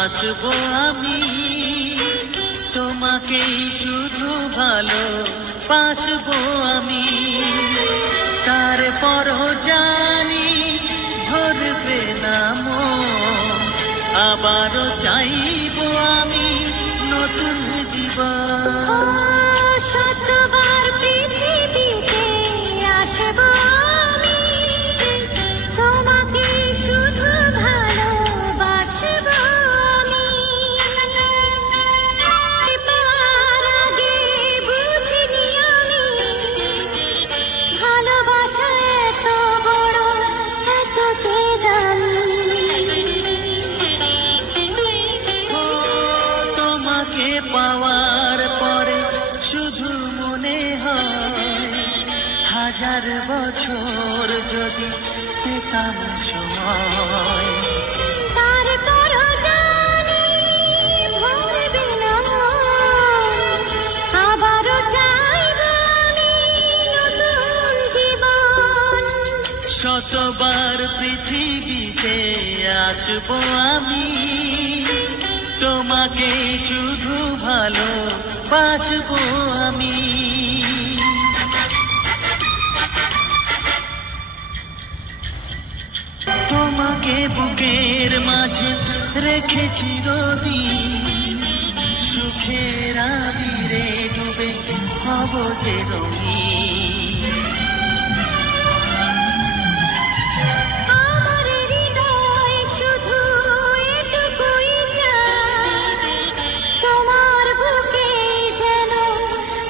আসবো আমি, তোমাকেই শুধু ভালো বাসবো আমি। তারপরও জানি ধরবে না মন, আবারও চাইবো আমি নতুন জীবন। শতবার পৃথিবীতে আসবো আমি, তোমাকে শুধু ভালোবাসবো আমি। এবার আগে বুঝিনি আমি, ভালোবাসা এত বড়, এত যে দামি। তোমাকে পাওয়ার পরে শুধু মনে হয় হাজার বছর যদি পেতাম সময়। তারপরও জানি ভরবে না মন, আবারও চাইবো আমি নতুন জীবন। শতবার পৃথিবীতে আসবো আমি, তোমাকে শুধু ভালো বাসবো আমি। তোমাকে বুকের মাঝে রেখেছি চিরদিন, সুখের আবিরে ডুবে হব যে রঙিন। আমার হৃদয় শুধু এটুকুই চায়, তোমার বুকে যেন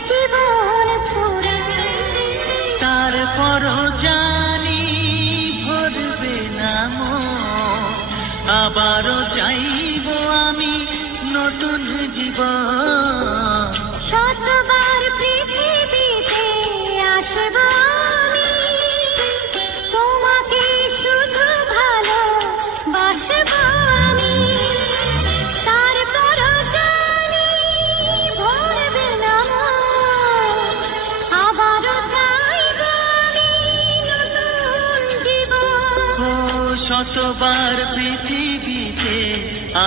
জীবন ফুরায়। তারপরও জানি ভরবে না মন, আবারও চাইবো আমি নতুন জীবন। শতবার পৃথিবীতে আসবো আমি, তোমাকে শুধু ভালোবাসবো আমি। তারপরও জানি ভরবে না মন, আবারও চাইবো আমি নতুন জীবন। ও শতবার পৃথিবীতে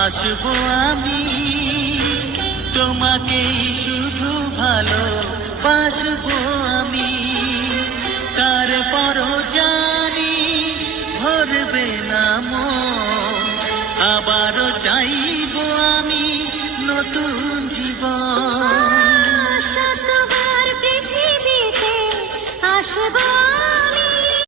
আসবো আমি, তোমাকেই শুধু ভালো বাসবো আমি। তারপরও